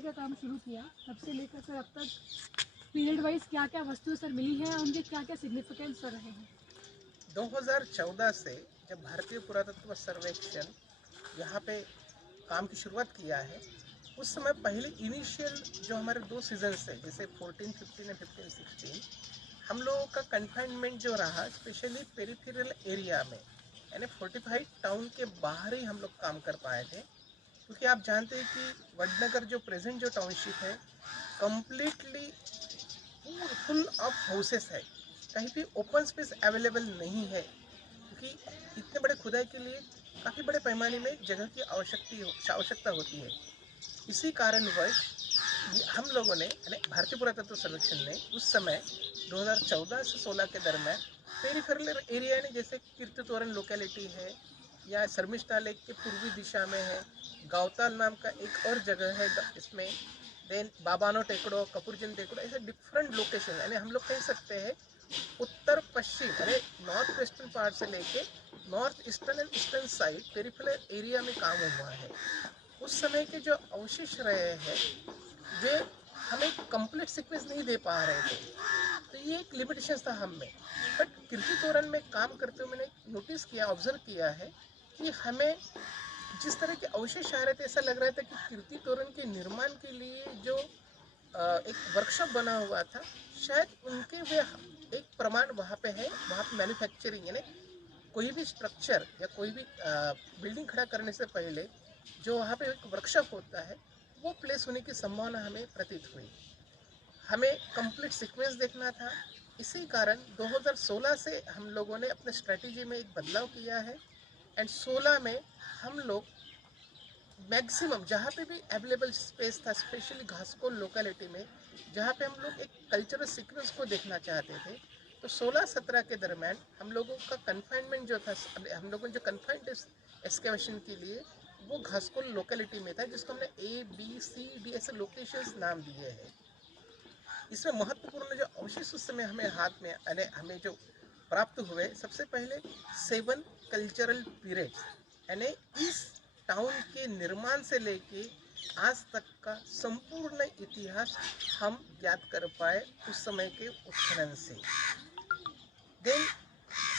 खुदाई का काम शुरू किया तब से लेकर सर अब तक पीरियड वाइज क्या क्या वस्तुएं सर मिली हैं और उनके क्या क्या सिग्निफिकेंस रहे हैं? 2014 से जब भारतीय पुरातत्व सर्वेक्षण यहाँ पे काम की शुरुआत किया है, उस समय पहले इनिशियल जो हमारे 2 सीजन्स थे, जैसे 14-15 एंड 15-16, हम लोगों का कन्फाइनमेंट जो रहा स्पेशली पेरिफेरल एरिया में, यानी फोर्टिफाइड टाउन के बाहर ही हम लोग काम कर पाए थे। क्योंकि आप जानते हैं कि वडनगर जो प्रेजेंट जो टाउनशिप है कम्प्लीटली फुल ऑफ हाउसेस है, कहीं भी ओपन स्पेस अवेलेबल नहीं है, क्योंकि इतने बड़े खुदाई के लिए काफ़ी बड़े पैमाने में जगह की आवश्यकता होती है। इसी कारणवश हम लोगों ने यानी भारतीय पुरातत्व सर्वेक्षण ने उस समय 2014 से 16 के दरम्यान पेरिफेरल एरिया ने, जैसे कीर्तितोरण लोकेलिटी है या शर्मिष्ठा लेक के पूर्वी दिशा में है, गावताल नाम का एक और जगह है इसमें, देन बाबानो टेकड़ो, कपूरजन टेकड़ो, ऐसे डिफरेंट लोकेशन, यानी हम लोग कह सकते हैं उत्तर पश्चिम यानी नॉर्थ वेस्टर्न पार्ट से लेके north eastern and eastern side peripheral area में काम हुआ है। उस समय के जो अवशेष रहे हैं वे हमें कंप्लीट सीक्वेंस नहीं दे पा रहे थे, तो ये एक लिमिटेशन था हम में। बट कीर्तितोरण में काम करते हुए मैंने नोटिस किया, ऑब्जर्व किया है कि हमें जिस तरह के अवशेष आ रहे थे ऐसा लग रहा था कि कीर्तितोरण के निर्माण के लिए जो एक वर्कशॉप बना हुआ था, शायद उनके वे एक प्रमाण वहाँ पे है, वहाँ पे मैन्युफैक्चरिंग यानी कोई भी स्ट्रक्चर या कोई भी बिल्डिंग खड़ा करने से पहले जो वहाँ पे एक वर्कशॉप होता है वो प्लेस होने की संभावना हमें प्रतीत हुई। हमें कंप्लीट सीक्वेंस देखना था, इसी कारण 2016 से हम लोगों ने अपने स्ट्रेटजी में एक बदलाव किया है एंड 16 में हम लोग मैक्सिमम जहाँ पे भी अवेलेबल स्पेस था, स्पेशली घासकोल लोकेलिटी में जहाँ पे हम लोग एक कल्चरल सीक्वेंस को देखना चाहते थे, तो 16-17 के दरम्यान हम लोगों का कन्फाइनमेंट जो था, हम लोगों ने जो कन्फाइंड एक्सकेवेशन के लिए वो घासकोल लोकेलिटी में था, जिसको हमने ABCD ऐसे लोकेशंस नाम दिए हैं। इसमें महत्वपूर्ण जो अवशेष उस समय हमें हाथ में हमें जो प्राप्त हुए, सबसे पहले 7 कल्चरल पीरियड्स, यानी इस टाउन के निर्माण से लेके आज तक का संपूर्ण इतिहास हम ज्ञात कर पाए उस समय के उत्खनन से। देन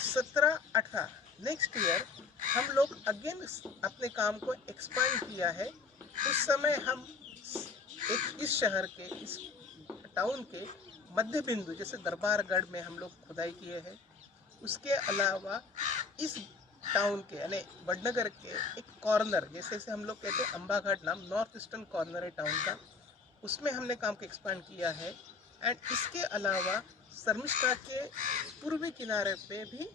17-18 नेक्स्ट ईयर हम लोग अगेन अपने काम को एक्सपांड किया है। उस समय हम एक इस शहर के, इस टाउन के मध्य बिंदु जैसे दरबारगढ़ में हम लोग खुदाई किए हैं। उसके अलावा इस टाउन के यानी वडनगर के एक कॉर्नर, जैसे हम लोग कहते हैं अंबाघाट नाम नॉर्थ ईस्टर्न कॉर्नर है टाउन का, उसमें हमने काम को एक्सपांड किया है। एंड इसके अलावा शर्मिष्ठा के पूर्वी किनारे पे भी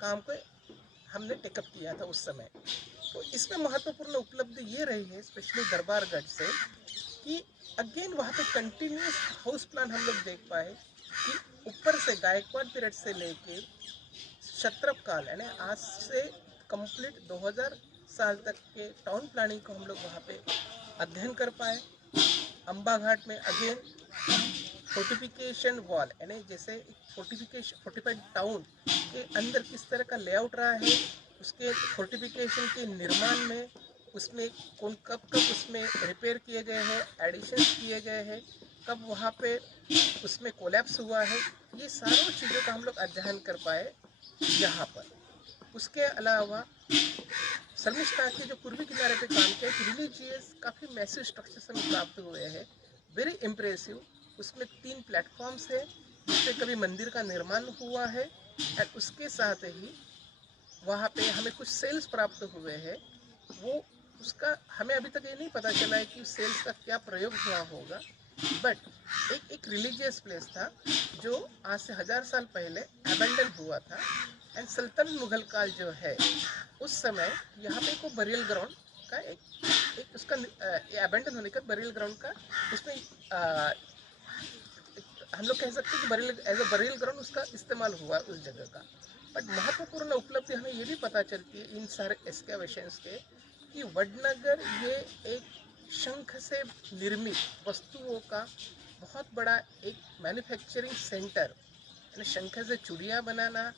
काम को हमने टेकअप किया था उस समय। तो इसमें महत्वपूर्ण उपलब्धि ये रही है स्पेशली दरबारगढ़ से कि अगेन वहाँ पे कंटिन्यूस हाउस प्लान हम लोग देख पाए कि ऊपर से गायकवाड़ पीरियड से लेके शत्रप काल यानी आज से कंप्लीट 2000 साल तक के टाउन प्लानिंग को हम लोग वहाँ पे अध्ययन कर पाए। अम्बा घाट में अगेन फोर्टिफिकेशन वॉल यानी जैसे फोर्टिफाइड टाउन के अंदर किस तरह का लेआउट रहा है, उसके फोर्टिफिकेशन के निर्माण में उसमें कब उसमें रिपेयर किए गए हैं, एडिशंस किए गए हैं, कब वहाँ पे उसमें कोलैप्स हुआ है, ये सारों चीज़ों का हम लोग अध्ययन कर पाए यहाँ पर। उसके अलावा शर्मिष्ठा के जो पूर्वी किनारे पे काम किया, रिलीजियस काफ़ी मैसिव स्ट्रक्चर्स हमें प्राप्त हुए हैं, वेरी इम्प्रेसिव। उसमें 3 प्लेटफॉर्म्स है जिसपे कभी मंदिर का निर्माण हुआ है एंड उसके साथ ही वहाँ पे हमें कुछ सेल्स प्राप्त हुए हैं। वो उसका हमें अभी तक ये नहीं पता चला है कि उस सेल्स का क्या प्रयोग हुआ होगा, बट एक रिलीजियस प्लेस था जो आज से 1000 साल पहले अबेंडन हुआ था एंड सल्तनत मुगल काल जो है उस समय यहाँ पे को बरियल ग्राउंड का एक उसका अबेंडन होने का बरियल ग्राउंड का उसमें हम लोग कह सकते हैं कि burial as a burial ground उसका इस्तेमाल हुआ उस जगह का। बट महत्वपूर्ण उपलब्धि हमें ये भी पता चलती है इन सारे एक्सकेवेशंस के कि वडनगर ये एक शंख से निर्मित वस्तुओं का बहुत बड़ा एक मैन्युफैक्चरिंग सेंटर, यानी शंख से चूड़ियाँ बनाना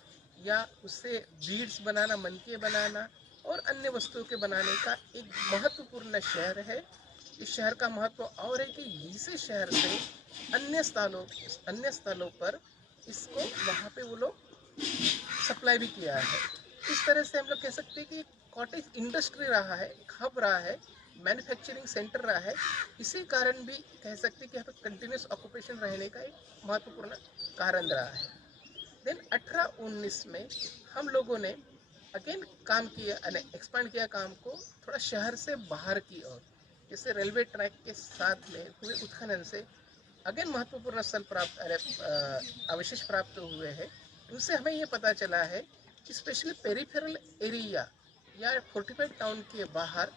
या उससे बीड्स बनाना, मनके बनाना और अन्य वस्तुओं के बनाने का एक महत्वपूर्ण शहर है। इस शहर का महत्व और है कि इसी शहर से अन्य स्थलों पर इसको वहाँ पे वो लोग सप्लाई भी किया है। इस तरह से हम लोग कह सकते हैं कि कॉटेज इंडस्ट्री रहा है, एक हब रहा है, मैन्युफैक्चरिंग सेंटर रहा है। इसी कारण भी कह सकते हैं कि यहाँ पे कंटिन्यूस ऑक्यूपेशन रहने का एक महत्वपूर्ण कारण रहा है। देन 18-19 में हम लोगों ने अगेन काम किया, एक्सपांड किया काम को थोड़ा शहर से बाहर की ओर, जैसे रेलवे ट्रैक के साथ में हुए उत्खनन से अगेन महत्वपूर्ण स्थल अवशेष प्राप्त हुए हैं। उनसे हमें ये पता चला है कि स्पेशली पेरिफेरल एरिया या फोर्टिफाइड टाउन के बाहर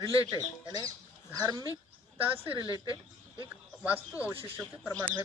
रिलेटेड यानी धार्मिकता से रिलेटेड एक वास्तु अवशेषों के प्रमाण में